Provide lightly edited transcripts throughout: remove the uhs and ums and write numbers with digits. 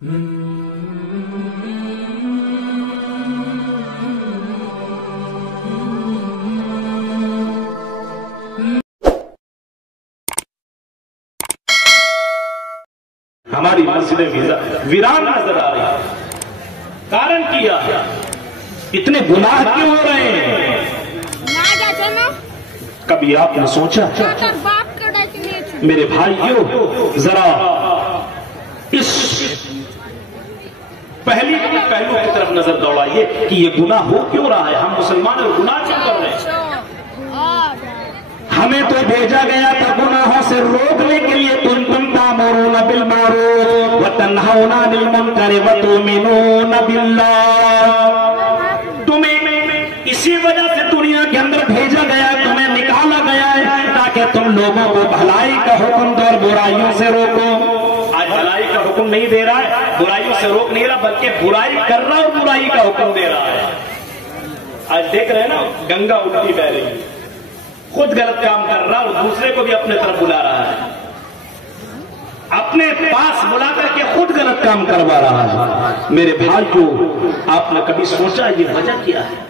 ہماری مسجدیں ویران نظر آ رہی ہے. کارن کیا اتنے گناہ کیوں ہو رہے ہیں؟ کبھی آپ نے سوچا؟ میرے بھائیوں ذرا اس پہلو کی طرف نظر دوڑائیے کہ یہ گناہ ہو کیوں رہا ہے. ہم مسلمان اور گناہ کیوں کر رہے ہیں؟ ہمیں تو بھیجا گیا تھا گناہوں سے روکنے کے لیے. کنتم تأمرون بالمعروف وتنہون عن المنکر وتؤمنون باللہ. تمہیں اسی وجہ سے دنیا کے اندر بھیجا گیا ہے, تمہیں نکالا گیا ہے تاکہ تم لوگوں کو بھلائی کا حکم دو اور برائیوں سے روکو. آج بھلائی کا حکم نہیں دے رہا ہے, برائیوں سے روک نہیں رہا, بلکہ برائی کر رہا اور برائی کا حکم دے رہا ہے. آج دیکھ رہے ہیں نا, گنگا الٹی بہ رہی ہے, خود غلط کام کر رہا اور دوسرے کو بھی اپنے طرف بلا رہا ہے, اپنے پاس بلا کر کے خود غلط کام کروا رہا ہے. میرے بھائی کو آپ نے کبھی سوچا یہ وجہ کیا ہے؟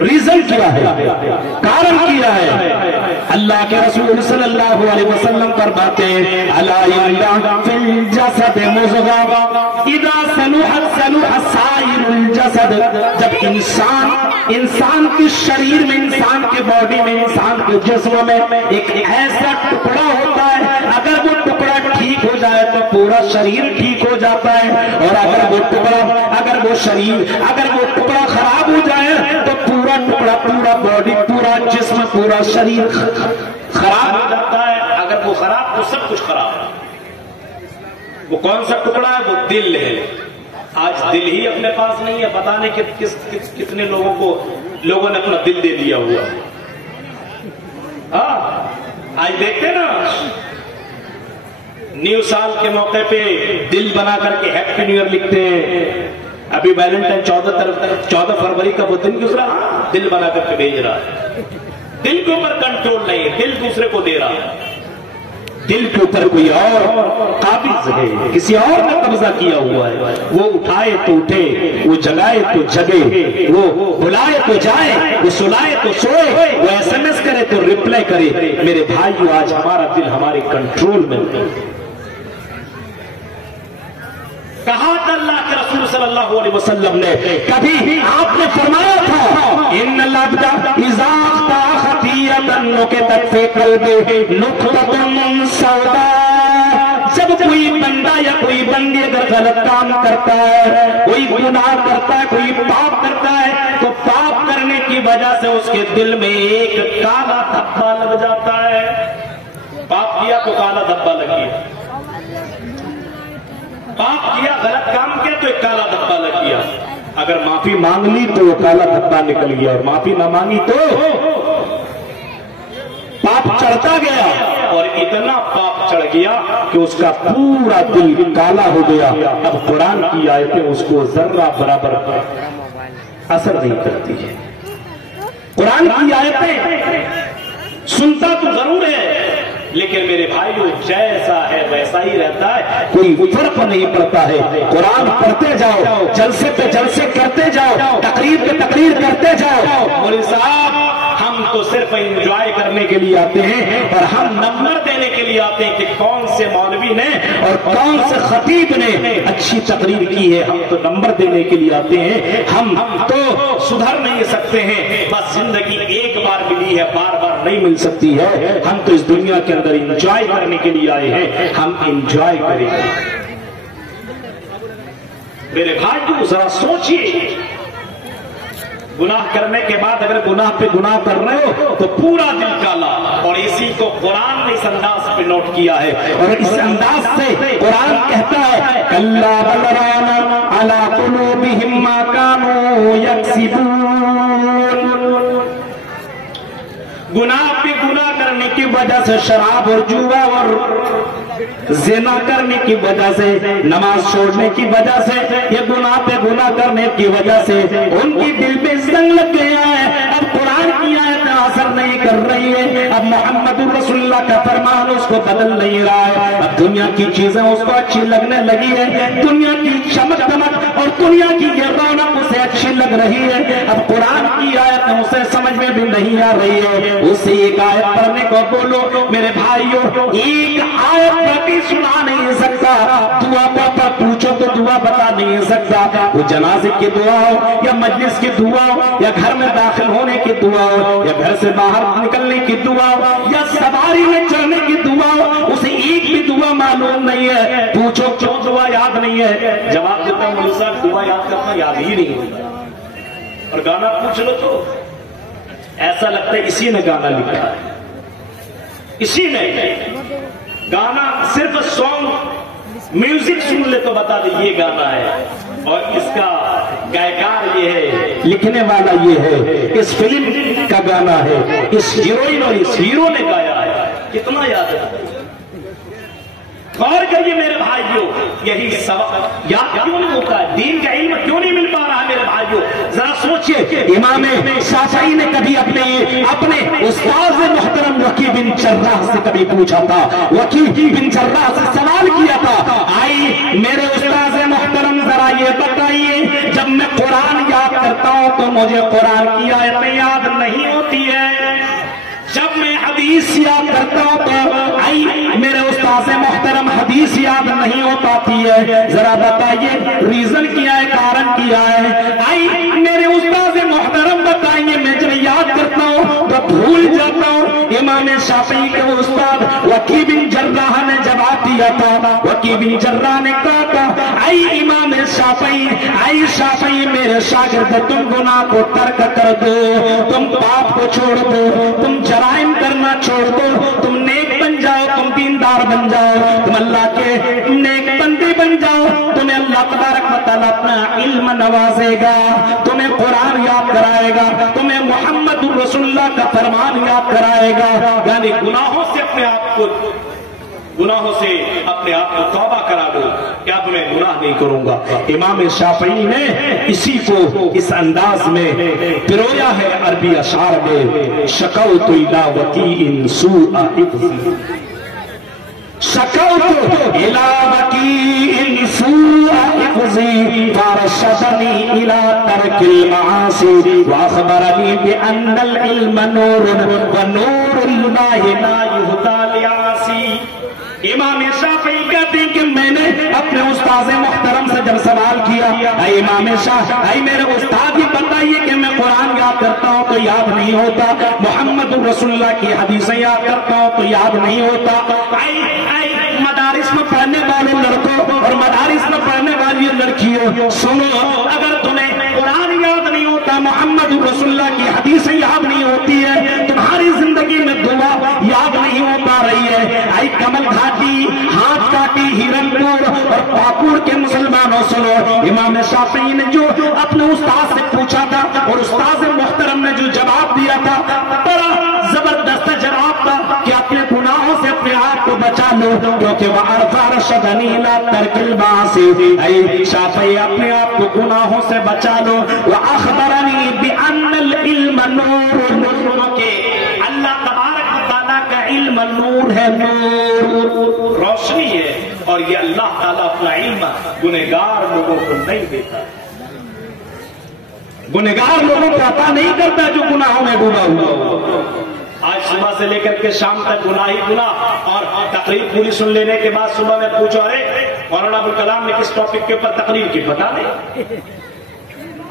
ریزن کیا ہے؟ کارن کیا ہے؟ اللہ کے رسول صلی اللہ علیہ وسلم پر باتیں الا ان فی الجسد مضغہ اذا صلحت صلح سائر الجسد. جب انسان کے شریر میں, انسان کے باڈی میں, انسان کے جسم میں ایک ایسا ٹکڑا ہوتا ہے, اگر وہ ٹکڑا ٹھیک ہو جائے تو پورا شریر ٹھیک ہو جاتا ہے, اور اگر وہ ٹکڑا خراب ہو جائے تو پورا ٹکڑا, پورا باڈی, پورا جسم, پورا شریر خراب ہو جاتا ہے. اگر وہ خراب تو سب کچھ خراب ہے. وہ کون سا ٹکڑا ہے؟ وہ دل ہے. آج دل ہی اپنے پاس نہیں ہے, پتہ نہیں کتنے لوگوں نے اپنا دل دے دیا ہوا. آج دیکھتے نا, نیو سال کے موقع پہ دل بنا کر کے ہیپی نیو ایئر لکھتے ہیں. ابھی ویلنٹائن 14 فروری کا وہ دن گزرا, دل بنا کر کے بھیج رہا ہے. دل کے اوپر کنٹرول نہیں ہے, دل دوسرے کو دے رہا ہے. دل کے اوپر کوئی اور قابض ہے, کسی اور نے قبضہ کیا ہوا ہے. وہ اٹھائے تو اٹھے, وہ جگائے تو جگے, وہ بلائے تو جائے, وہ سلائے تو سوئے, وہ ایس ایم ایس کرے تو ریپلائی کرے. میرے بھائیو آج ہمارا دل ہمارے کنٹرول میں ہے. کہا تھا اللہ کے رسول صلی اللہ علیہ وسلم نے, کبھی آپ نے فرمایا تھا ان العبد اذا اخطا خطیئۃ نکتت فی قلبہ نکتۃ سوداء. جب کوئی بندہ یا کوئی بندی اگر غلط کام کرتا ہے, کوئی گناہ کرتا ہے, کوئی پاپ کرتا ہے, تو پاپ کرنے کی وجہ سے اس کے دل میں ایک کالا دھبا لگ جاتا ہے. پاپ کیا تو کالا دھبا لگ گیا, پاپ کیا, غلط کام کیا تو ایک کالا دھبا لگ گیا. اگر معافی مانگ لی تو وہ کالا دھبا نکل گیا, اور معافی نہ مانگی تو پاپ چڑھتا گیا, اور اتنا پاپ چڑھ گیا کہ اس کا پورا دل کالا ہو گیا. اب قرآن کی آیتیں اس کو ذرہ برابر اثر نہیں کرتی ہے. قرآن کی آیتیں سنتا تو ضرور ہے, لیکن میرے بھائیو جیسا ہے ویسا ہی رہتا ہے, کوئی فرق نہیں پڑتا ہے. قرآن پڑھتے جاؤ, جلسے پہ جلسے کرتے جاؤ, تقریر پہ تقریر کرتے جاؤ. مولوی صاحب ہم تو صرف انجوائے کرنے کے لیے آتے ہیں, اور ہم نمبر دینے کے لیے آتے ہیں کہ کون سے مولوی نے اور کون سے خطیب نے اچھی تقریر کی ہے. ہم تو نمبر دینے کے لیے آتے ہیں, ہم تو سدھر نہیں سکتے ہیں. بس زندگی ایک بار ملی ہے, بار بار نہیں مل سکتی ہے. ہم تو اس دنیا کے اندر انجوائے کرنے کے لیے آئے ہیں, ہم انجوائے کریں گے. میرے بھائیو ذرا سوچئے, گناہ کرنے کے بعد اگر گناہ پہ گناہ کر رہے ہو تو پورا دل کالا, اور اسی کو قرآن نے اس انداز پہ نوٹ کیا ہے, اور اس انداز سے قرآن کہتا ہے کلا بل ران علی قلوبہم ما کانوا یکسبون. گناہ پہ گناہ کرنے کی وجہ سے, شراب اور جوا اور زنا کرنے کی وجہ سے, نماز چھوڑنے کی وجہ سے, یہ گناہ پہ گناہ کرنے کی وجہ سے ان کی دل پہ زنگ لگ گیا ہے. اب قرآن کی آیت اثر نہیں کر رہی ہے. اب محمد رسول اللہ کا فرمان اس کو بدل نہیں رہا ہے. اب دنیا کی چیزیں اس کو اچھی لگنے لگی ہے, دنیا کی چمک دمک اور دنیا کی یہ رونق اسے اچھی لگ رہی ہے. اب قرآن کی آیت اسے سمجھ میں بھی نہیں آ رہی ہے. اسے ایک آیت پڑھنے کو بولو میرے بھائیوں, ایک آیت پر بھی سنا نہیں سکتا. دعا پر پوچھو تو دعا بتا نہیں سکتا. وہ جنازے کی دعا ہو یا مجلس کی دعا ہو یا گھر میں داخل ہونے کی دعا ہو یا گھر سے باہر نکلنے کی دعا ہو یا سواری میں چڑھنے کی دعا ہو, اسے ایک بھی دعا معلوم نہیں ہے. پوچھو کیوں دعا یاد نہیں ہے, جواب دیتا ہوں مولوی صاحب دعا یاد کرنا یاد ہی نہیں ہوتا. اور گانا پوچھ لو تو ایسا لگتا ہے اسی نے گانا لکھا ہے, اسی نے گانا صرف سانگ میوزک سن لے تو بتا دے یہ گانا ہے, اور اس کا گائیکار یہ ہے, لکھنے والا یہ ہے, اس فلم کا گانا ہے, اس ہیروئن اور اس ہیرو نے گایا ہے. کتنا یاد ہے؟ غور کریے میرے بھائیوں, یہی سبق یاد کیوں نہیں ہوتا ہے, دین کا علم کیوں نہیں مل پا رہا ہے میرے بھائیوں. ذرا سوچئے, امام شافعی نے کبھی اپنے استاد محترم وکی بن جراح سے کبھی پوچھا تھا, وکی بن جراح سے سوال کیا تھا, آئی میرے استاد محترم ذرا یہ بتائیے, جب میں قرآن یاد کرتا ہوں تو مجھے قرآن کی آیتیں یاد نہیں ہوتی ہے, جب میں حدیث یاد کرتا ہوں تو آئی میرے استاد محترم حدیث یاد نہیں ہو پاتی ہے, ذرا بتائیے ریزن کیا ہے, کارن کیا ہے. آئی میرے استاد محترم بتائیے, میں جب یاد کرتا ہوں تو بھول جاتا ہوں. امام شافعی کے استاد وکی بن جراح نے جواب دیا تھا, وکی بن جراح نے کہا تھا, آئی امام شافعی, آئی شافعی میرے شاگرد, تم گناہ کو ترک کر دو, تم پاپ کو چھوڑ دو, تم جرائم کرنا چھوڑ دو, تم نیک بن جاؤ, تم دیندار بن جاؤ, تم اللہ کے نیک بندے بن جاؤ, تمہیں اللہ تبارک و تعالیٰ اپنا علم نوازے گا, تمہیں قرآن یاد کرائے گا, تمہیں محمد رسول اللہ کا فرمان یاد کرائے گا. یعنی گناہوں سے اپنے آپ کو توبہ کرا دو, کیا تمہیں گناہ نہیں کروں گا. امام شافعی نے اسی کو اس انداز میں پرویا ہے عربی اشعار میں, شکوت الی وکیء سوء حفظی, شکوت الی وکیء سوء حفظی فارشدنی الی ترک المعاصی واخبرنی بان العلم نور ونور اللہ لا یہدی لعاصی. امام شافعی کہتے ہیں کہ میں نے اپنے استاد محترم سے جب سوال کیا, اے امام شافعی, اے میرے استاد یہ بتائیے کہ میں قرآن یاد کرتا ہوں تو یاد نہیں ہوتا, محمد رسول اللہ کی حدیثیں یاد کرتا ہوں تو یاد نہیں ہوتا. اے مدارس میں پڑھنے والے لڑکوں اور مدارس میں پڑھنے والی لڑکیوں, سنو, اگر تمہیں قرآن یاد نہیں ہوتا, محمد رسول اللہ کی حدیثیں یاد نہیں ہوتی ہے, تمہاری زندگی میں دعا یاد نہیں ہو پا رہی ہے. اے کمل گھاٹی, ہاتھ کاٹی, ہرنپور اور پاپور کے مسلمانوں, سنو, امام شافعی نے جو اپنے استاد سے پوچھا تھا اور استاد محترم نے جو جواب دیا تھا, بڑا زبردست جواب تھا کہ اپنے گناہوں سے اپنے آپ کو بچا لو, کیونکہ وَأَرْفَرَشَدَنِي لَا تَرْكِ الْبَاسِ, اے شافعی اپنے آپ کو گناہوں سے بچا لو. وَأَخْبَرَنِي بِأَنَّ الْعِلْمَ نُورٌ, کیونکہ اللہ تبارک و تعالیٰ کا علم نور ہے, نور روشنی ہے, اور یہ اللہ تعالیٰ اپنا علم گنہگار لوگوں کو نہیں دیتا, گنہگار لوگوں کو عطا نہیں کرتا جو گناہوں میں ڈوبا ہوا. آج صبح سے لے کر کے شام تک گناہ ہی گناہ, اور تقریر پوری سن لینے کے بعد صبح میں پوچھو, ارے مولانا ابوالکلام نے کس ٹاپک کے اوپر تقریر کی, بتا دیں.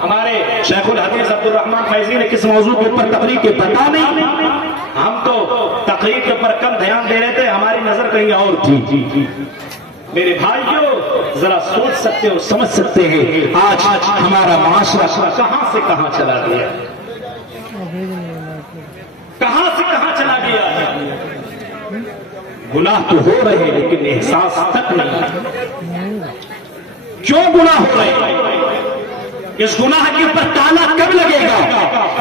ہمارے شیخ الحدیث عبد الرحمن فیضی نے کس موضوع کے اوپر تقریر کی, پتا نہیں. ہم تو تقریر کے اوپر کم دھیان دے رہے تھے, ہماری نظر کہیں اور تھی. میرے بھائیوں ذرا سوچ سکتے ہو, سمجھ سکتے ہیں آج ہمارا معاشرہ کہاں سے کہاں چلا گیا, کہاں سے کہاں چلا گیا. گناہ تو ہو رہے ہیں لیکن احساس تک نہیں. کیوں گناہ ہو رہے ہیں, اس گناہ کے اوپر تالا کب لگے گا.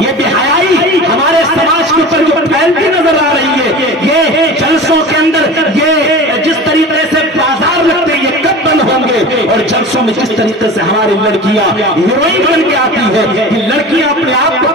یہ بے حیائی ہمارے سماج کے اوپر جو پھیلتی نظر آ رہی ہے, یہ جلسوں کے اندر یہ جس طریقے سے بازار لگتے ہیں, یہ کب بند ہوں گے. اور جلسوں میں جس طریقے سے ہماری لڑکیاں ہیروئن بن کے آتی ہے, یہ لڑکیاں اپنے آپ کو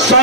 100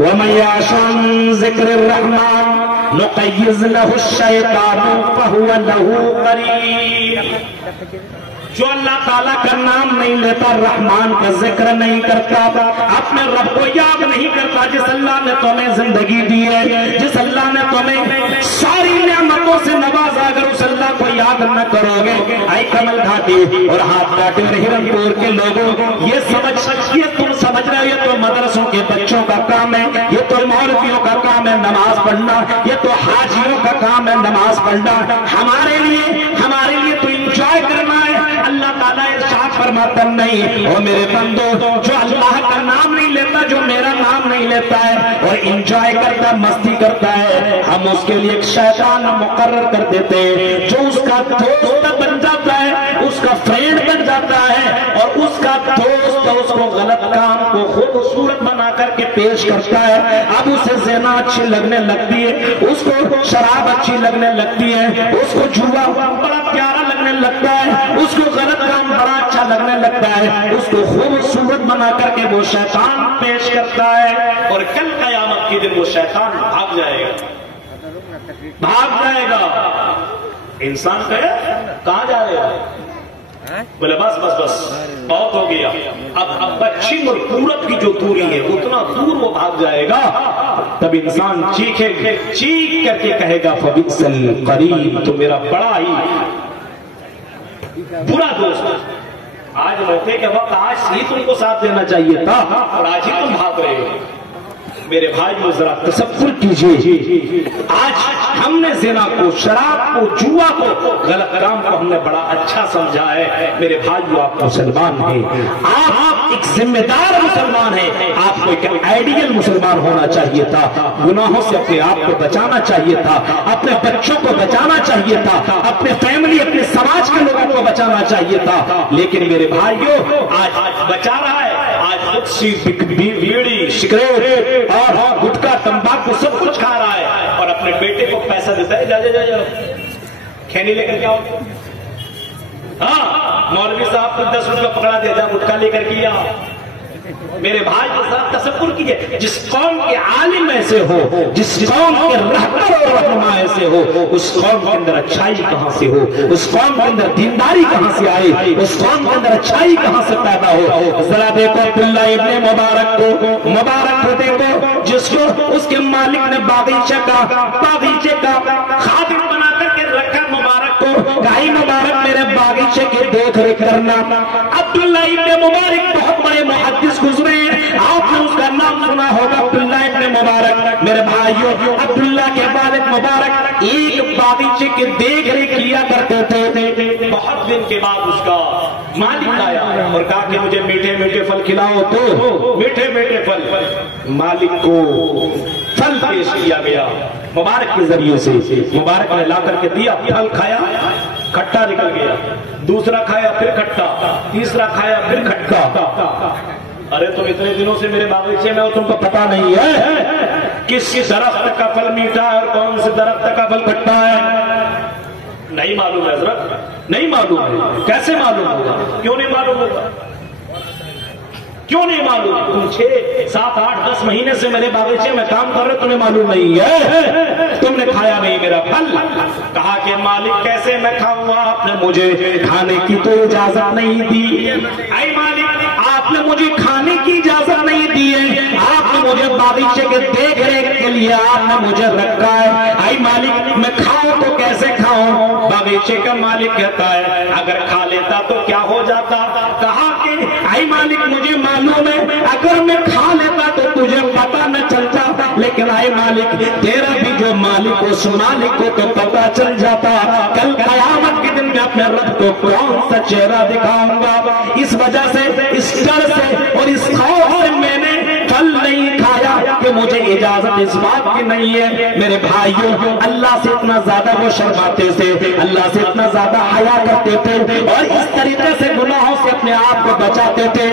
وَمَن يَعْشُ عَن ذِكْرِ الرَّحْمَٰنِ نُقَيِّضْ لَهُ الشَّيْطَانُ فَهُوَ لَهُ قَرِينٌ۔ جو اللہ تعالیٰ کا نام نہیں لیتا، رحمان کا ذکر نہیں کرتا، اپنے رب کو یاد نہیں کرتا، جس اللہ نے تمہیں زندگی دی ہے، جس اللہ نے تمہیں ساری نعمتوں سے نوازا، اگر اس اللہ کو یاد نہ کرو گے، اے کمل گھاٹی اور ہاتھ کاٹے اور ہرن پور کے لوگوں، یہ تم سمجھ رہے ہو یہ تو مدرسوں کے بچوں کا کام ہے، یہ تو مولویوں کا کام ہے نماز پڑھنا، یہ تو حاجیوں کا کام ہے نماز پڑھنا، ہمارے لیے تو انجوائے کرنا ہے۔ اللہ تعالیٰ ارشاد فرماتا نہیں، او میرے بندو، جو اللہ کا نام نہیں لیتا، جو میرا نام نہیں لیتا ہے اور انجوائے کرتا، مستی کرتا ہے، ہم اس کے لیے ایک شیطان مقرر کر دیتے ہیں جو اس کا دوست بن جاتا ہے، اس کا فرینڈ بن جاتا ہے، اور اس کا دوست اس کو غلط کام کو خوبصورت بنا کر کے پیش کرتا ہے۔ اب اسے زنا اچھی لگنے لگتی ہے، اس کو شراب اچھی لگنے لگتی ہے، اس کو جوا بڑا پیارا لگنے لگتا ہے، اس کو غلط کام بڑا اچھا لگنے لگتا ہے، اس کو خوبصورت بنا کر کے وہ شیطان پیش کرتا ہے، اور کل قیامت کے دن وہ شیطان بھاگ جائے گا۔ انسان کہاں جا رہے گا؟ بولے بس بہت ہو گیا، اب پچھم اور پورب کی جو دوری ہے اتنا دور وہ بھاگ جائے گا، تب انسان چیخ کر کے کہے گا فبئس القرین، تو میرا بڑا ہی برا دوست۔ آج موقع کے وقت آج ہی تم کو ساتھ دینا چاہیے تھا، اور آج ہی تم بھاگ رہے ہو۔ میرے بھائیو ذرا تصور کیجئے، آج ہم نے زنا کو، شراب کو، جوا کو، غلط کام کو ہم نے بڑا اچھا سمجھا ہے۔ میرے بھائیو آپ مسلمان ہیں، آپ ایک ذمہ دار مسلمان ہیں، آپ کو ایک آئیڈیل مسلمان ہونا چاہیے تھا، گناہوں سے اپنے آپ کو بچانا چاہیے تھا، اپنے بچوں کو بچانا چاہیے تھا، اپنے فیملی، اپنے سماج کے لوگوں کو بچانا چاہیے تھا، لیکن میرے بھائیو آج بچا رہا ہے، آج خود سی بیڑی، سگریٹ اور گٹکا، تمباکو سب کچھ کھا رہا ہے، اور اپنے بیٹے کو پیسہ دیتا ہے، جا کھینی لے کر کے آؤ۔ ہاں مولوی صاحب کو 10 روپے پکڑا دے، جا گٹکا لے کر کے آؤ۔ میرے بھائی کے ساتھ تصور کیجئے، جس قوم کے عالم ایسے ہو، جس قوم کے رہبر اور رہنما ایسے ہو، اس قوم کے اندر اچھائی کہاں سے ہو، اس قوم کے اندر دینداری کہاں سے آئے، اس قوم کے اندر اچھائی کہاں سے پیدا ہو۔ ذرا دیکھو عبداللہ ابن مبارک کو دیکھو، جس کو اس کے مالک نے باغیچے کا خادم بنا کر کے رکھا، مبارک کو گائی مبارک میرے باغیچے کی دیکھ ریکھ کرنا۔ عبداللہ ابن مبارک بہت بڑے محدث گزرے ہیں، آپ نے اس کا نام سنا ہوگا، عبداللہ ابن مبارک۔ میرے بھائیوں، عبداللہ کے والد مبارک ایک باغیچے کی دیکھ ریکھ کیا کرتے تھے۔ بہت دن کے بعد اس کا مالک آیا اور کہا کہ مجھے میٹھے میٹھے پھل کھلاؤ، تو میٹھے میٹھے پھل مالک کو پھل پیش کیا گیا مبارک کے ذریعے سے۔ مبارک نے لا کر کے دیا، پھل کھایا، کھٹا نکل گیا، دوسرا کھایا پھر کھٹا، تیسرا کھایا پھر کھٹا۔ ارے تم اتنے دنوں سے میرے باغیچے میں ہو، تم کو پتا نہیں ہے کس درخت کا پھل میٹھا ہے اور کون سے درخت کا پھل کھٹا ہے؟ نہیں معلوم ہے حضرت، نہیں معلوم ہے۔ کیسے معلوم ہوگا؟ کیوں نہیں معلوم ہوگا؟ کیوں نہیں معلوم؟ تم 6، 7، 8، 10 مہینے سے میرے باغیچے میں کام کر رہے، تمہیں معلوم نہیں ہے، تم نے کھایا نہیں میرا پھل۔ کہا کہ مالک کیسے میں کھاؤں گا، آپ نے مجھے کھانے کی تو اجازت نہیں دی، اے مالک آپ نے مجھے کھانے کی اجازت نہیں دی ہے، آپ نے مجھے باغیچے کے دیکھ ریکھ کے لیے آپ نے مجھے رکھا ہے، اے مالک میں کھاؤں تو کیسے کھاؤں؟ باغیچے کا مالک کہتا ہے اگر کھا لیتا تو کیا ہو جاتا؟ کہا کہ اے مالک مجھے معلوم ہے اگر میں کھا لیتا تو تجھے پتا نہ چلتا، لیکن اے مالک تیرا بھی جو مالک اس مالک کو تو پتا چل جاتا، کل قیامت کے دن میں اپنے رب کو کون سا چہرہ دکھاؤں گا۔ اس وجہ سے، اس ڈر سے اور اس خوف سے میں نے پھل نہیں کھایا کہ مجھے اجازت اس بات کی نہیں ہے۔ میرے بھائیوں، اللہ سے اتنا زیادہ وہ شرماتے تھے، اللہ سے اتنا زیادہ حیا کرتے تھے، اور اس طریقے سے گناہوں سے اپنے آپ کو بچاتے تھے۔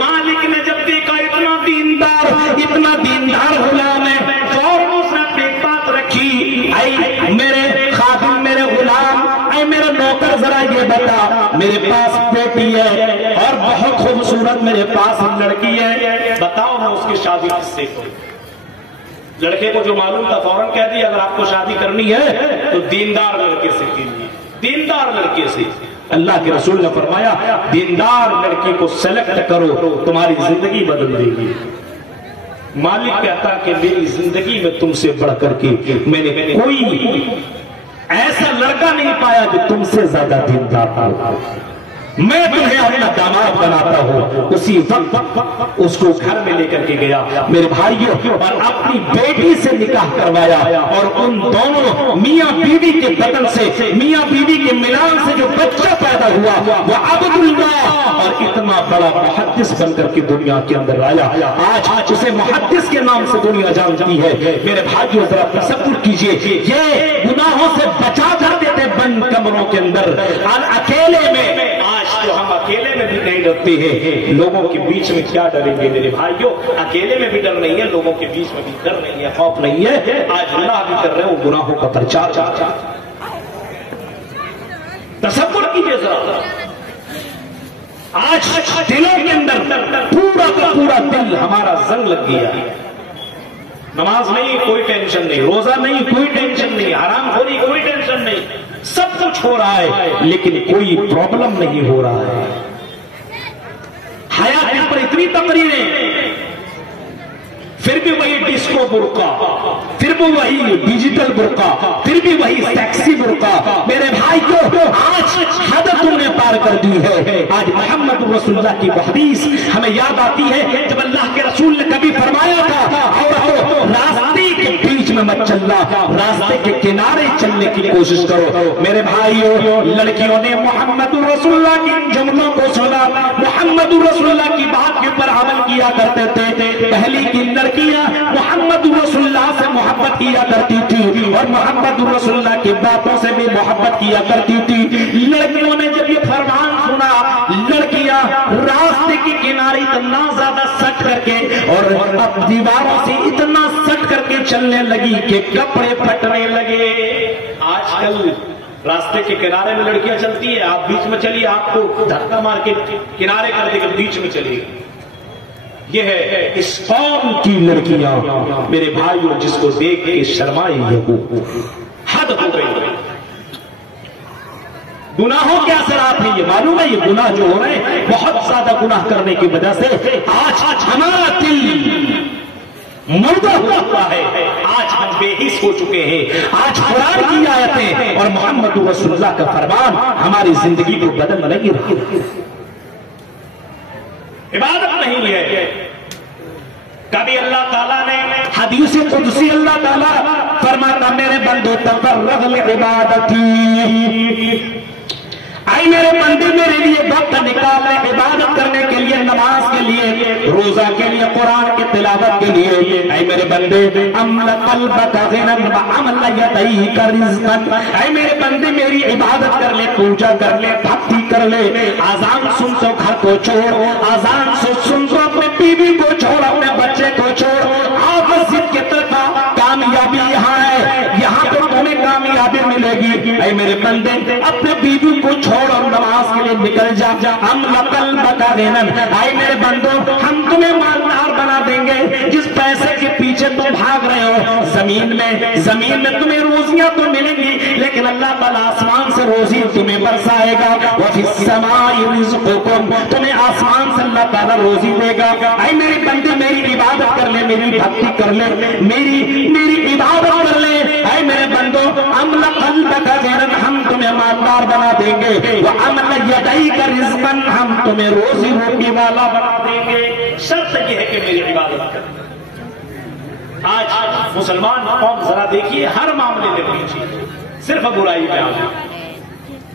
مالک نے جب دیکھا اتنا دیندار غلام ہے، فوراً اس نے اپنی ایک بات رکھی، اے میرے خادم، میرے غلام، اے میرے نوکر، ذرا یہ بتا، میرے پاس بیٹی ہے اور بہت خوبصورت میرے پاس لڑکی ہے، بتاؤ میں اس کی شادی کس سے کروں؟ لڑکے کو جو معلوم تھا فوراً کہہ دیا اگر آپ کو شادی کرنی ہے تو دیندار لڑکے سے کیجیے، دیندار لڑکے سے۔ اللہ کے رسول نے فرمایا دیندار لڑکی کو سلیکٹ کرو، تمہاری زندگی بدل دے گی۔ مالک کہتا کہ میری زندگی میں تم سے بڑھ کر کے میں نے کوئی ایسا لڑکا نہیں پایا جو تم سے زیادہ دیندار ہو، میں تمہیں اپنا داماد بناتا ہوں۔ اسی وقت اس کو گھر میں لے کر کے گیا میرے بھائیوں، اور اپنی بیٹی سے نکاح کروایا، اور ان دونوں میاں بیوی کے بدن سے، میاں بیوی کے ملان سے جو بچہ پیدا ہوا وہ عبداللہ، اور اتنا بڑا محدث بن کر کے دنیا کے اندر آیا۔ آج اسے محدث کے نام سے دنیا جانتی ہے۔ میرے بھائیوں ذرا تصور کیجئے، یہ گناہوں سے بچا جاتے تھے بند کمروں کے اندر، اور اکیلے میں تو ہم اکیلے میں بھی نہیں ڈرتے ہیں، لوگوں کے بیچ میں کیا ڈریں گے میرے بھائیوں؟ اکیلے میں بھی ڈر نہیں ہے، لوگوں کے بیچ میں بھی ڈر نہیں ہے، خوف نہیں ہے۔ آج گناہ بھی کر رہے ہیں، وہ گناہوں کا پرچار۔ تصور کیجئے ذرا، آج دلوں کے اندر پورا کا پورا دل ہمارا زنگ لگ گیا۔ نماز نہیں کوئی ٹینشن نہیں، روزہ نہیں کوئی ٹینشن نہیں، حرام خوری کوئی ٹینشن نہیں، سب کچھ ہو رہا ہے لیکن کوئی پرابلم نہیں ہو رہا ہے۔ حیات پر اتنی تقریریں، پھر بھی وہی ڈسکو برقع، پھر بھی وہی ڈیجیٹل برقع، پھر بھی وہی سیکسی برقع۔ میرے بھائی کو آج حد تم نے پار کر دی ہے۔ آج محمد رسول اللہ کی حدیث ہمیں یاد آتی ہے جب اللہ کے رسول نے کبھی فرمایا تھا عورتوں راستے کے بیچ میں مت چلنا، راستے کے کنارے چلنے کی کوشش کرو۔ میرے بھائیوں، لڑکیوں نے محمد رسول اللہ کی جملوں کو سنا، محمد رسول اللہ کی بات کے اوپر عمل کیا کرتے تھے۔ پہلی کی لڑکیاں محمد رسول اللہ سے محبت کیا کرتی تھی اور محمد رسول اللہ کی باتوں سے بھی محبت کیا کرتی تھی۔ لڑکیوں نے جب یہ فرمان سنا، لڑکیاں راستے کے کنارے اتنا زیادہ سٹ کر کے اور اب دیواروں سے اتنا سٹ کر کے چلنے لگی کہ کپڑے پھٹنے لگے۔ آج کل راستے کے کنارے میں لڑکیاں چلتی ہیں، آپ بیچ میں چلیے، آپ کو دھکا مار کے کنارے کر دے کر بیچ میں چلیے۔ یہ ہے اس قوم کی لڑکیاں میرے بھائیوں، جس کو دیکھ کے شرمائی ہے، حد ہو گئی۔ گناہوں کے اثرات ہیں، یہ معلوم ہے، یہ گناہ جو ہو رہے ہیں بہت زیادہ گناہ کرنے کی وجہ سے آج ہمارا دل مردہ ہوا ہے، آج ہم بے حس ہو چکے ہیں۔ آج قرآن کی آیتیں اور محمد رسول اللہ کا فرمان ہماری زندگی کو بدل نہیں رہا۔ عبادت نہیں ہے۔ کبھی اللہ تعالیٰ نے حدیث قدسی اللہ تعالیٰ فرماتا میرے بندو تفرغ لعبادتی، اے میرے بندے میرے لیے وقت نکال لے عبادت کرنے کے لیے، نماز کے لیے، روزہ کے لیے، قرآن کی تلاوت کے لیے۔ اے میرے بندے امل قلبک غنا وعمل یدیک رزقا، اے میرے بندے میری عبادت کر لے، پوجا کر لے، بھکتی کر لے۔ اذان سن تو گھر کو چھوڑ، اذان سن تو اپنے بیوی کو چھوڑ، اپنے بچے کو چھوڑ، آپ مسجد کی طرف کامیابی یہاں ہے، یہاں پہ تمہیں کامیابی ملے گی۔ اے میرے بندے اپنے بیوی کو چھوڑ اور نماز کے لیے نکل جا۔ امل قلبک غنا، اے میرے بندو ہم تمہیں مالدار بنا دیں گے، جس پیسے کے پیچھے تم بھاگ رہے ہو زمین میں تمہیں روزیاں تو ملیں گی، لیکن اللہ تعالیٰ آسمان سے روزی تمہیں برسائے گا۔ وفی السماء رزقکم، تمہیں آسمان سے اللہ تعالیٰ روزی دے گا۔ اے میرے بندے میری عبادت کر لے، میری بھکتی کر لے، میری عبادت کر لے۔ اے میرے بندو امل قلبک غنا، ہم تمہیں مالدار بنا دیں گے، وعمل یدیک رزقا، ہم تمہیں روزی روٹی والا بنا دیں گے، شرط یہ ہے کہ میری عبادت کریں۔ آج مسلمان قوم ذرا دیکھیے ہر معاملے میں پیچھے، صرف برائی میں آگے۔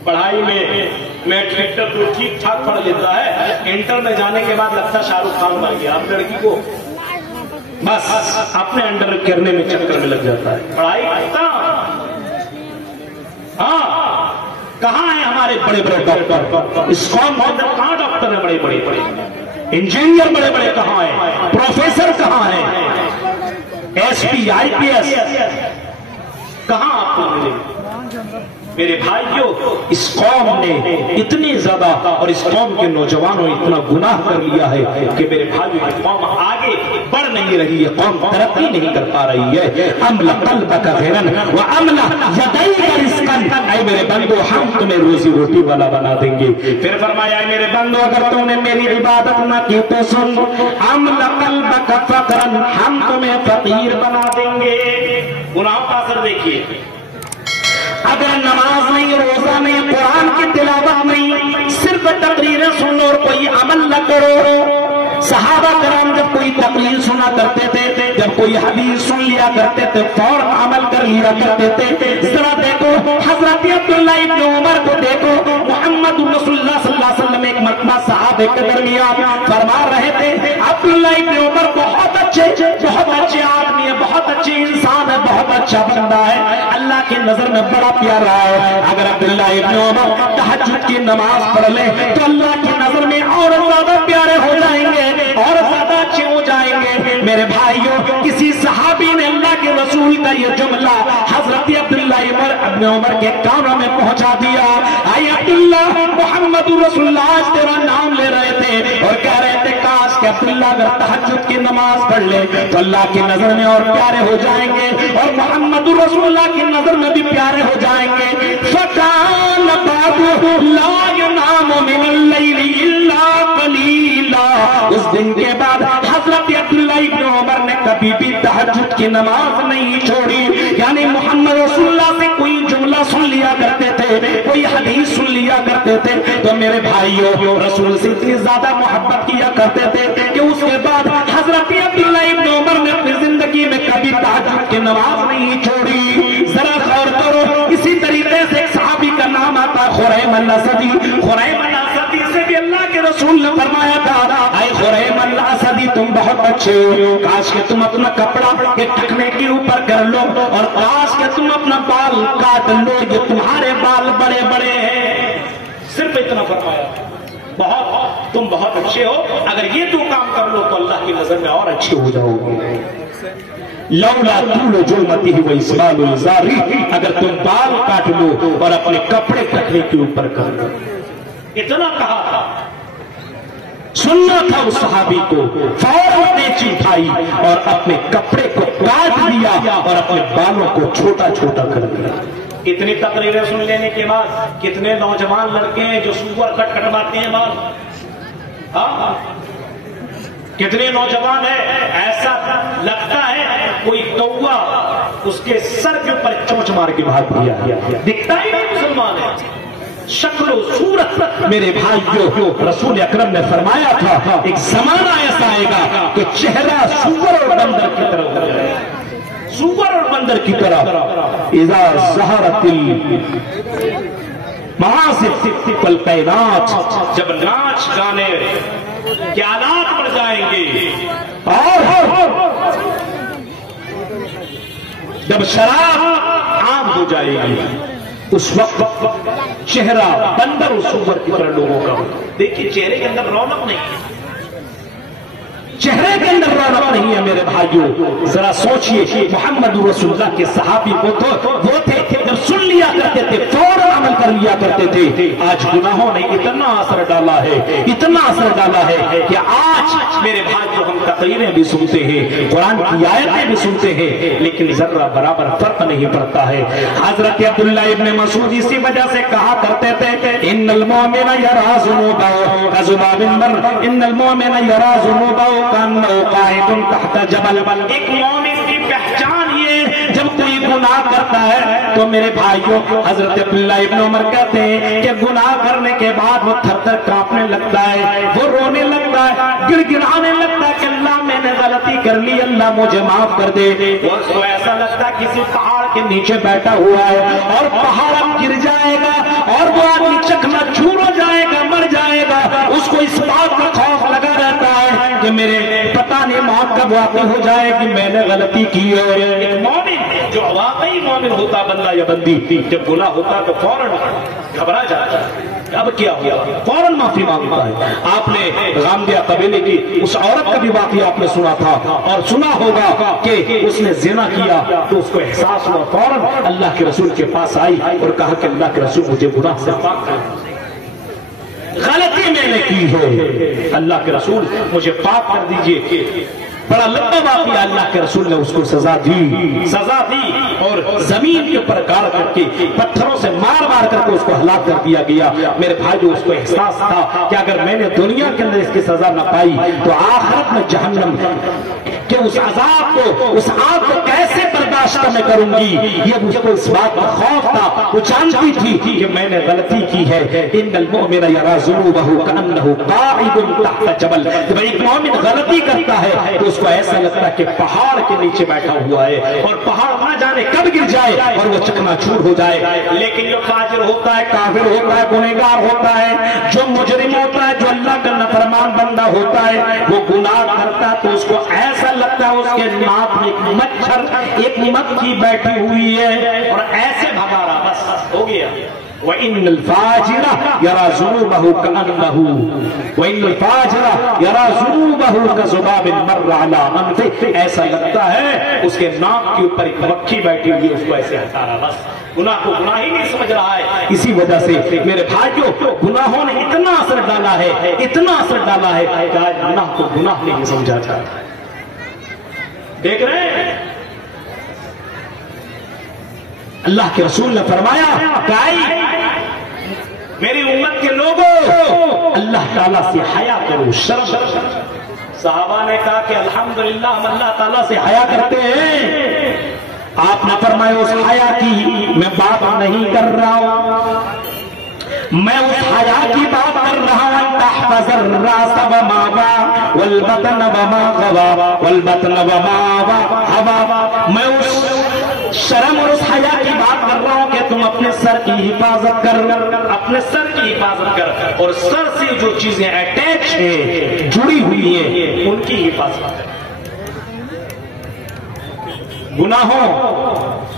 پڑھائی میں میٹرک تک تو ٹھیک ٹھاک پڑھ لیتا ہے، انٹر میں جانے کے بعد لگتا شاہ رخ خان بن گیا، اب لڑکی کو بس اپنے انڈر کرنے میں چکر میں لگ جاتا ہے۔ پڑھائی کہاں ہیں ہمارے بڑے بڑے ڈاکٹر؟ اس قوم کے اندر کہاں ڈاکٹر ہیں؟ بڑے بڑے انجینئر بڑے بڑے کہاں ہیں؟ پروفیسر کہاں ہیں؟ ایس پی آئی پی ایس کہاں آپ کو ملے؟ میرے بھائیوں اس قوم نے اتنی زیادہ اور اس قوم کے نوجوانوں اتنا گناہ کر لیا ہے کہ میرے بھائیوں کی قوم آگے بڑھ نہیں رہی ہے، قوم ترقی نہیں کر پا رہی ہے۔ املا قلبک غنن واملا یدیک رزقا، اے میرے بندو ہم تمہیں روزی روٹی والا بنا دیں گے۔ پھر فرمایا اے میرے بندو اگر تم نے میری عبادت نہ کی تو سن، املا قلبک فقرا، ہم تمہیں فقیر بنا دیں گے۔ گناہوں کا اثر دیکھیے، اگر نماز نہیں، روزہ نہیں، قرآن کی تلاوت نہیں، صرف تقریریں سنو اور کوئی عمل نہ کرو۔ صحابہ کرام جب کوئی تقریر سنا کرتے تھے، جب کوئی حدیث سن لیا کرتے تھے، فوراً عمل کر لیا کرتے تھے۔ ذرا دیکھو حضرت عبداللہ ابن عمر کو دیکھو، محمد رسول اللہ صلی اللہ علیہ وسلم ایک مرتبہ صحابہ کے درمیان فرما رہے تھے، عبداللہ ابن عمر بہت اچھے آدمی ہے، بہت اچھے انسان ہے، بہت اچھا بندہ ہے، اللہ کی نظر میں بڑا پیارا ہے۔ اگر عبداللہ ابن عمر تہجد کی نماز پڑھ لے تو اللہ کی نظر میں اور زیادہ پیارے ہو جائیں گے اور زیادہ اچھے ہو جائیں گے۔ میرے بھائیوں، کسی صحابی نے اللہ کے رسول کا یہ جملہ حضرت عبداللہ ابن عمر کے کانوں میں پہنچا دیا۔ اے عبداللہ، محمد رسول اللہ آج تیرا نام لے رہے تھے اور کہہ رہے تھے کاش کہ عبداللہ اگر تہجد کی نماز پڑھ لے تو اللہ کی نظر میں اور پیارے ہو جائیں گے اور محمد رسول اللہ کی نظر میں بھی پیارے ہو جائیں گے۔ فَكَانَ بَعْضُهُ لَا يَنَامُ مِنَ اللَّيْلِ إِلَّا قَلِيلًا، اس دن کے بعد حضرت عبداللہ ابن عمر نے کبھی بھی تہجد کی نماز نہیں چھوڑی۔ یعنی محمد رسول اللہ سے کوئی جملہ سن لیا کرتے تھے، کوئی حدیث سن لیا کرتے تھے تو میرے بھائیوں رسول سے اتنی زیادہ محبت کیا کرتے تھے کہ اس کے بعد حضرت عبداللہ ابن عمر نے اپنی زندگی میں کبھی تہجد کی نماز نہیں چھوڑی۔ ذرا غور کرو، اسی طریقے سے ایک صحابی کا نام آتا ہے خریم الاسدی۔ خریم الاسدی سے بھی اللہ کے رسول نے فرمایا تھا، اے خریم الاسدی تم بہت اچھے ہو، کاش کہ تم اپنا کپڑا کے ٹکنے کے اوپر کر لو اور کاش کہ تم اپنا بال کاٹ لو، یہ تمہارے بال بڑے بڑے ہیں۔ صرف اتنا فرمایا، تم بہت اچھے ہو، اگر یہ تو کام کر لو تو اللہ کی نظر میں اور اچھے ہو جاؤ گے۔ لولا طول جرمتہ واسبال الازار، اگر تم بال کاٹ لو اور اپنے کپڑے ٹکنے کے اوپر کر لو۔ اتنا کہا تھا، سننا تھا اس صحابی کو، فوراً نیچی اٹھائی اور اپنے کپڑے کو کاٹ دیا اور اپنے بالوں کو چھوٹا چھوٹا کر دیا۔ اتنی تقریریں سن لینے کے بعد کتنے نوجوان لڑکے ہیں جو سور کٹ کٹواتے ہیں بال؟ کتنے نوجوان ہیں ایسا لگتا ہے کوئی کوا اس کے سر کے اوپر چونچ مار کے بھاگ دیا، دکھتا ہی نہیں مسلمان ہے۔ شکل و صورت میرے بھائیو، رسول اکرم نے فرمایا تھا ایک زمانہ ایسا آئے گا کہ چہرہ سور اور بندر کی طرح ہو جائے گا، سور اور بندر کی طرح۔ اذا ظہرت المعازف والقینات، جب ناچ گانے کے آلات بڑھ جائیں گے اور جب شراب عام ہو جائے گی، اس وقت چہرہ بندر و سور کی طرح لوگوں کا ہوگا۔ دیکھیے چہرے کے اندر رونق نہیں ہے، چہرے کے اندر رونق نہیں ہے میرے بھائیوں۔ ذرا سوچئے، محمد رسول اللہ کے صحابی وہ تھے جب سن لیا کرتے تھے فوراً عمل کر لیا کرتے تھے۔ آج گناہوں نے اتنا اثر ڈالا ہے، اتنا اثر ڈالا ہے کہ آج میرے بھائیوں ہم تقریریں بھی سنتے ہیں، قرآن کی آیتیں بھی سنتے ہیں، لیکن ذرہ برابر فرق نہیں پڑتا ہے۔ حضرت عبداللہ ابن مسعود اسی وجہ سے کہا کرتے تھے، ان المؤمن یری ذنوبہ کذباب المر، ان المؤمن یری ذنوبہ کانہ قاعد تحت جبل۔ ایک مومن کی پہچان یہ جب کوئی گناہ کرتا ہے تو میرے بھائیوں حضرت عبداللہ ابن عمر کہتے ہیں کہ گناہ کرنے کے بعد وہ تھر تھر کانپنے لگتا ہے، وہ رونے لگتا ہے، گڑ گڑانے لگتا ہے کہ اللہ میں نے غلطی کر لی، اللہ مجھے معاف کر دے۔ اس کو ایسا لگتا ہے کسی پہاڑ کے نیچے بیٹھا ہوا ہے اور پہاڑ اب گر جائے گا اور وہ آدمی چکنا چور ہو جائے گا، مر جائے گا۔ اس کو اس بات کا خوف لگا رہتا ہے کہ میرے پتہ نہیں موت کب واقع ہو جائے کہ میں نے غلطی کی ہے۔ ایک مومن جو واقعی مومن ہوتا بندہ یا بندی جب گناہ ہوتا تو فوراً گھبرا جاتا ہے، اب کیا ہوا، فوراً معافی مانگتا ہے۔ آپ نے غامدیہ قبیلے کی اس عورت کا بھی واقعہ آپ نے سنا تھا اور سنا ہوگا کہ اس نے زنا کیا تو اس کو احساس ہوا، فوراً اللہ کے رسول کے پاس آئی اور کہا کہ اللہ کے رسول مجھے گناہ سے پاک کر، غلطی میں نے کی ہے، اللہ کے رسول مجھے پاک کر دیجئے۔ بڑا لمبا واقعہ، اللہ کے رسول نے اس کو سزا دی اور زمین کے اوپر گاڑ کر کے پتھروں سے مار کر کے اس کو ہلاک کر دیا گیا۔ میرے بھائی جو اس کو احساس تھا کہ اگر میں نے دنیا کے اندر اس کی سزا نہ پائی تو آخرت میں جہنم کہ اس عذاب کو، اس آگ کو کیسے برداشت میں کروں گی، یہ مجھے کو اس بات کا خوف تھا۔ وہ جانتی تھی کہ میں نے غلطی کی ہے۔ ان المؤمن یری ذنوبہ کأنہ قاعد تحت جبل، جب ایک مومن غلطی کرتا ہے تو اس کو ایسا لگتا ہے کہ پہاڑ کے نیچے بیٹھا ہوا ہے اور پہاڑ نہ جانے کب گر جائے اور وہ چکنا چور ہو جائے۔ لیکن جو فاجر ہوتا ہے، کافر ہوتا ہے، گنہگار ہوتا ہے، جو مجرم ہوتا ہے، جو اللہ کا نافرمان بندہ ہوتا ہے، وہ گناہ کرتا تو اس کو ایسا لگتا ہے اس کے ناک میں ایک مچھر، ایک مکھی بیٹھی ہوئی ہے اور ایسے بھگا رہا، بس ہو گیا۔ وَإِنَّ الْفَاجِرَ يَرَى ذُنُوبَهُ كَأَنَّهُ وَإِنَّ الْفَاجِرَ يَرَى ذُنُوبَهُ كَذُبَابٍ مَرَّ عَلَى أَنفِهِ، ایسا لگتا ہے اس کے ناک کے اوپر ایک مکھی بیٹھی ہوئی ہے، اس کو ایسے ہٹا رہا، بس گناہ کو گناہ ہی نہیں سمجھ رہا ہے۔ اسی وجہ سے میرے بھائیوں، گناہوں نے اتنا اثر ڈالا ہے، اتنا اثر ڈالا ہے کہ آج گناہ کو گناہ نہیں سمجھا جاتا۔ دیکھ رہے ہیں اللہ کے رسول نے فرمایا کہ میری امت کے لوگوں اللہ تعالیٰ سے حیا کرو، شرم۔ صحابہ نے کہا کہ الحمدللہ ہم اللہ تعالیٰ سے حیا کرتے ہیں۔ آپ نے فرمایا اس حیا کی میں بات نہیں کر رہا ہوں، میں اس حیا کی بات کر رہا ہوں تحفظ الراس وما با والبطن وما غوا والبطن وما ہوا، میں اس شرم اور اس حیا کی بات کر رہا ہوں کہ تم اپنے سر کی حفاظت کر، اپنے سر کی حفاظت کر، اور سر سے جو چیزیں اٹیچ ہیں، جڑی ہوئی ہیں، ان کی حفاظت کر۔ گناہوں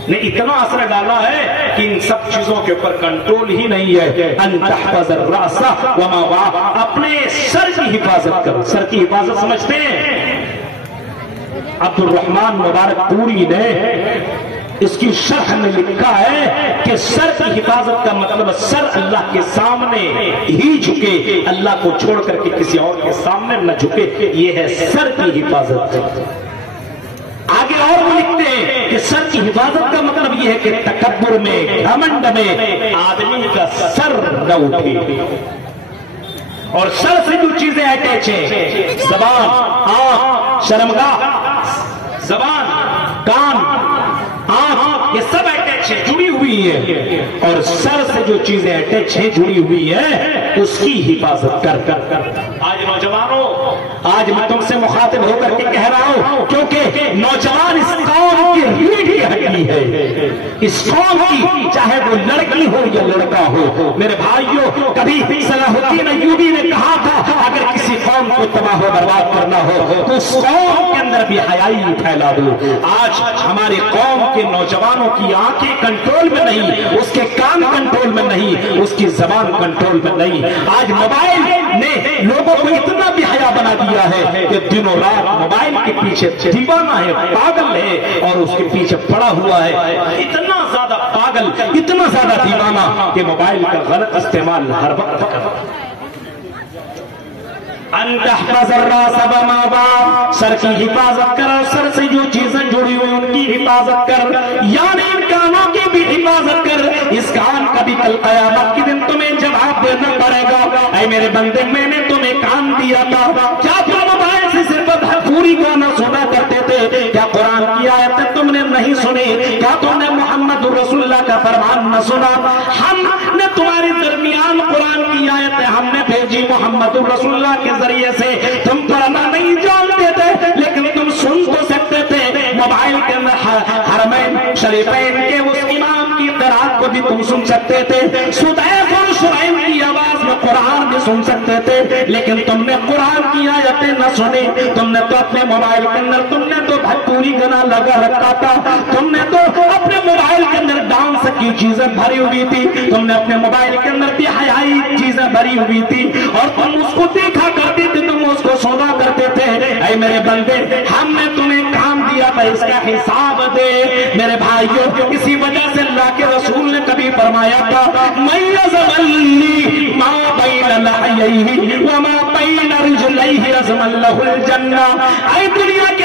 نے اتنا اثر ڈالا ہے کہ ان سب چیزوں کے اوپر کنٹرول ہی نہیں ہے۔ ان تحفظ الراس وما وا، اپنے سر کی حفاظت کر۔ سر کی حفاظت سمجھتے ہیں؟ عبد الرحمن مبارک پوری نے اس کی شرح میں لکھا ہے کہ سر کی حفاظت کا مطلب سر اللہ کے سامنے ہی جھکے، اللہ کو چھوڑ کر کے کسی اور کے سامنے نہ جھکے، یہ ہے سر کی حفاظت۔ آگے اور وہ لکھتے ہیں کہ سر کی حفاظت کا مطلب یہ ہے کہ تکبر میں، گھمنڈ میں آدمی کا سر نہ اٹھے، اور سر سے جو چیزیں اٹیچ ہیں، زبان، آنکھ، شرمگاہ، زبان، کان، آنکھ، یہ سب اٹیچ ہے، جڑی ہوئی ہے، اور سر سے جو چیزیں اٹیچ ہیں، جڑی ہوئی ہے، اس کی حفاظت کر کر کر۔ آج نوجوانوں، آج میں تم سے مخاطب ہو کر کے کہہ رہا ہوں، کیونکہ نوجوان اس قوم کی ریڑھ کی ہڈی ہے، اس قوم کی، چاہے وہ لڑکی ہو یا لڑکا ہو۔ میرے بھائیوں، کبھی صلاح الدین ایوبی نے کہا تھا اگر کسی قوم کو تباہ و برباد کرنا ہو تو اس قوم کے اندر بھی حیائی پھیلا دو۔ آج ہماری قوم کے نوجوانوں کی آنکھیں کنٹرول میں نہیں، اس کے کان کنٹرول میں نہیں، اس کی زبان کنٹرول میں نہیں۔ آج موبائل نے لوگوں کو اتنا بھی حیا بنا دیا ہے کہ دنوں رات موبائل کے پیچھے دیوانہ ہے، پاگل ہے، اور اس کے پیچھے پڑا ہوا ہے، اتنا زیادہ پاگل، اتنا زیادہ دیوانہ کہ موبائل کا غلط استعمال ہر وقت کرتا ہے۔ ان تحفظ الراس وما با، سر کی حفاظت کر، سر سے جو چیزیں جڑی ہوئی ان کی حفاظت کر، یعنی ان کانوں کی بھی حفاظت کر۔ اس کان کا بھی کل قیامت کے دن تمہیں جواب دینا پڑے گا۔ اے میرے بندے، میں نے تمہیں کان دیا تھا، کیا تم موبائل سے صرف پوری گانا سنا کرتے تھے؟ کیا قرآن کی آیتیں تم نے نہیں سنی؟ کیا تم نے محمد رسول اللہ کا فرمان نہ سنا؟ ہم نے تمہارے درمیان قرآن کی آیتیں ہم نے بھیجی محمد رسول اللہ کے ذریعے سے، تم پڑھنا نہیں جانتے تھے لیکن تم سن تو سکتے تھے۔ موبائل کے اندر حرمین شریفین کے اس امام کی قرآن کو بھی تم سن سکتے تھے، سدیف اور شرائم کی آواز میں قرآن بھی سن سکتے تھے، لیکن تم نے قرآن کی آیتیں نہ سنی۔ تم نے تو اپنے موبائل کے اندر، تم نے تو پوری گنا لگا رکھا تھا، تم نے تو اپنے موبائل کے اندر ڈانس کی چیزیں بھری ہوئی تھی، تم نے اپنے موبائل کے اندر بے حیائی چیزیں بھری ہوئی تھی، اور تم اس کو دیکھا کرتے تھے، تم اس کو سنا کرتے تھے۔ اے میرے بندے، ہم نے تمہیں کام دیا تھا، اس کا حساب دے۔ میرے بھائیوں، اسی وجہ سے اللہ کے رسول نے کبھی فرمایا تھا، میز لی ما بین لحیہ وما بین رجلیہ رزم اللہ الجنہ۔ اے دنیا کے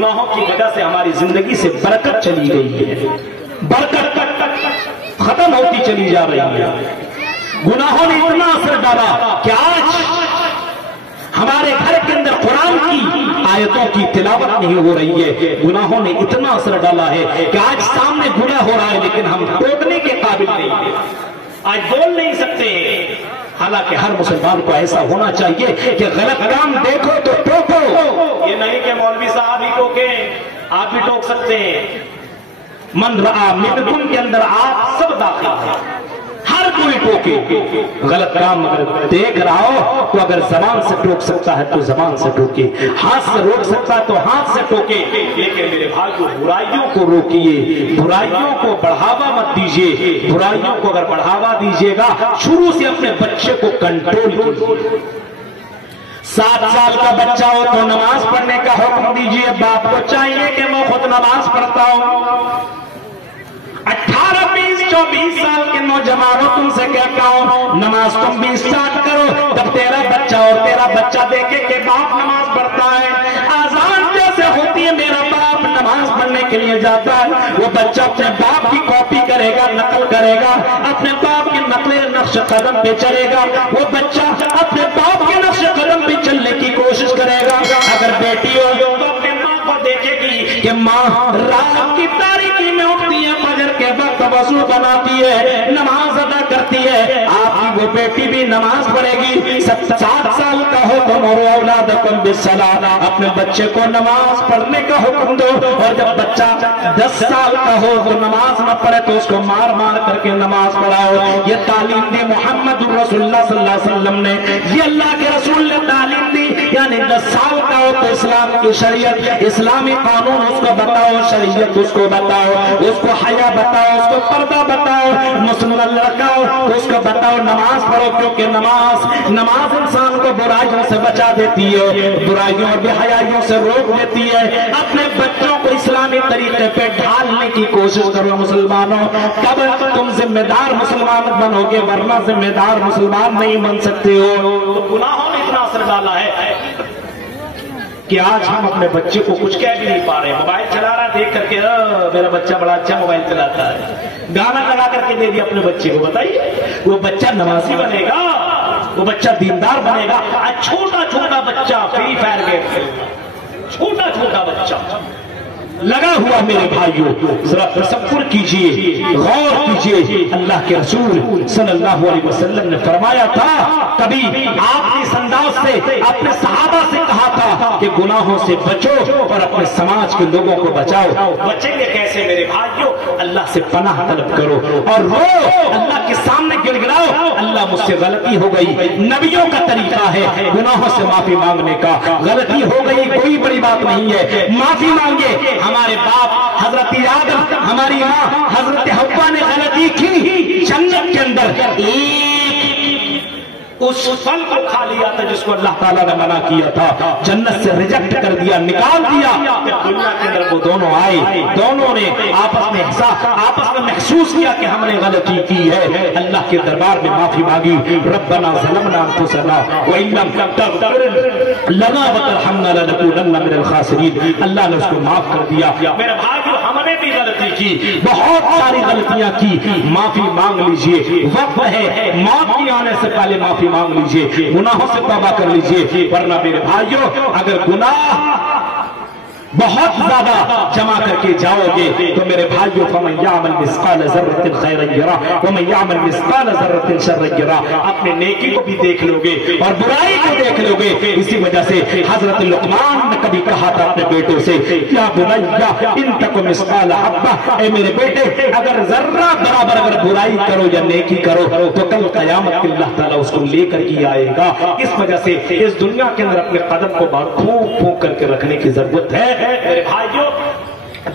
گناہوں کی وجہ سے ہماری زندگی سے برکت چلی گئی ہے، برکت ختم ہوتی چلی جا رہی ہے۔ گناہوں نے اتنا اثر ڈالا کہ آج ہمارے گھر کے اندر قرآن کی آیتوں کی تلاوت نہیں ہو رہی ہے۔ گناہوں نے اتنا اثر ڈالا ہے کہ آج سامنے گناہ ہو رہا ہے لیکن ہم ٹوکنے کے قابل نہیں ہیں، آج بول نہیں سکتے ہیں۔ حالانکہ ہر مسلمان کو ایسا ہونا چاہیے کہ غلط کام دیکھو تو ٹوکو، یہ نہیں کہ مولوی صاحب ہی ٹوکیں، آپ بھی ٹوک سکتے ہیں۔ من رعا منکم کے اندر آپ سب داخل ہیں، ہر کوئی ٹوکے۔ غلط کام اگر دیکھ رہا ہو تو اگر زبان سے ٹوک سکتا ہے تو زبان سے ٹوکے، ہاتھ سے روک سکتا ہے تو ہاتھ سے ٹوکے، لیکن میرے بھائیو برائیوں کو روکیے، برائیوں کو بڑھاوا مت دیجیے۔ برائیوں کو اگر بڑھاوا دیجیے گا شروع سے اپنے بچے کو کنٹرول کیجیے۔ 7 سال کا بچہ ہو تو نماز پڑھنے کا حکم دیجیے، باپ کو چاہیے کہ میں خود نماز پڑھتا ہوں۔ 18، 20، 24 سال کے نوجوانوں تم سے کہتا ہوں نماز تم بھی اسٹارٹ کرو، جب تیرا بچہ اور تیرا بچہ دیکھے کہ باپ نماز پڑھتا ہے، آزان جیسے ہوتی ہے میرا باپ نماز پڑھنے کے لیے جاتا ہے، وہ بچہ اپنے باپ کی کاپی کرے گا، نقل کرے گا، اپنے باپ کے نقش قدم پہ چلے گا، وہ بچہ اپنے باپ کے نقش قدم پہ چلنے کی کوشش کرے گا۔ اگر بیٹی ہو تو اپنے ماں کو دیکھے گی کہ ماں رات کی تاریکی میں اٹھتی ہے، فجر کے وقت وضو بناتی ہے، نماز ادا کرتی ہے، آپ کی وہ بیٹی بھی نماز پڑھے گی۔ 7 سال کا ہو تو مرو اولادکم بالصلاۃ، اپنے بچے کو نماز پڑھنے کا حکم دو، اور جب بچہ 10 سال کا ہو تو نماز نہ پڑھے تو اس کو مار مار کر کے نماز پڑھاؤ۔ یہ تعلیم دی محمد رسول اللہ صلی اللہ علیہ وسلم نے، یہ اللہ کے رسول نے تعلیم دی۔ یعنی 10 سال کا ہو تو اسلام کی شریعت، اسلامی قانون اس کو بتاؤ، شریعت اس کو بتاؤ، اس کو حیا بتاؤ، اس کو پردہ بتاؤ، مسلمان لڑکا ہو تو اس کو بتاؤ نماز پڑھو، کیونکہ نماز انسان کو برائیوں سے بچا دیتی ہے، برائیوں اور بے حیائیوں سے روک دیتی ہے۔ اپنے بچوں کو اسلامی طریقے پہ ڈھالنے کی کوشش کرو مسلمانوں، تب تم ذمہ دار مسلمان بنو گے، ورنہ ذمہ دار مسلمان نہیں بن سکتے ہو۔ گناہوں نے اتنا اثر ڈالا ہے کہ آج ہم اپنے بچے کو کچھ کہہ بھی نہیں پا رہے۔ موبائل چلا رہا دیکھ کر کے میرا بچہ بڑا اچھا موبائل چلاتا ہے، گانا لگا کر کے دے دیا اپنے بچے کو، بتائیے وہ بچہ نمازی بنے گا، وہ بچہ دیندار بنے گا؟ آج چھوٹا چھوٹا بچہ فری فائر گیم کھیلے گا، چھوٹا چھوٹا بچہ لگا ہوا۔ میرے بھائیوں ذرا تصور کیجئے، غور کیجئے، اللہ کے رسول صلی اللہ علیہ وسلم نے فرمایا تھا، کبھی آپ نے اس انداز سے اپنے صحابہ سے کہا تھا کہ گناہوں سے بچو اور اپنے سماج کے لوگوں کو بچاؤ۔ بچیں گے کیسے میرے بھائیوں؟ اللہ سے پناہ طلب کرو اور رو، اللہ کے سامنے گڑ گڑاؤ، اللہ مجھ سے غلطی ہو گئی۔ نبیوں کا طریقہ ہے گناہوں سے معافی مانگنے کا، غلطی ہو گئی کوئی بڑی بات نہیں ہے، معافی مانگے۔ ہمارے باپ حضرت آدم، ہماری ماں حضرت حوا نے غلطی کی، جنت کے اندر اس پھل کو کھا لیا تھا جس کو اللہ تعالیٰ نے منع کیا تھا، جنت سے ریجیکٹ کر دیا، نکال دیا۔ دنیا کے اندر وہ دونوں آئے، دونوں نے آپس میں محسوس کیا کہ ہم نے غلطی کی ہے، اللہ کے دربار میں معافی مانگی، ربنا ظلمنا انفسنا وان لم تغفر لنا وترحمنا لنکونن من الخاسرین۔ اللہ نے اس کو معاف کر دیا۔ میرے بھائیو ہم نے بھی غلطی کی، بہت ساری غلطیاں کی، معافی مانگ لیجئے، وقت ہے موت کی آنے سے پہلے معافی مانگ لیجئے، گناہوں سے توبہ کر لیجئے، ورنہ میرے بھائیوں اگر گناہ بہت زیادہ جمع کر کے جاؤ گے تو میرے بھائیوں فمن یعمل مثقال ذرۃ خیرا یرہ ومن یعمل مثقال ذرۃ شرا یرہ، اپنے نیکی کو بھی دیکھ لو گے اور برائی کو دیکھ لو گے۔ اسی وجہ سے حضرت لقمان نے کبھی کہا تھا اپنے بیٹے سے، یا بنیا ان تک مثقال حبہ، اے میرے بیٹے اگر ذرہ برابر اگر برائی کرو یا نیکی کرو تو کل قیامت کے اللہ تعالیٰ اس کو لے کر کے آئے گا۔ اس وجہ سے اس دنیا کے اندر اپنے قدم کو باہر پھونک پھونک کر کے رکھنے کی ضرورت ہے۔ میرے بھائیوں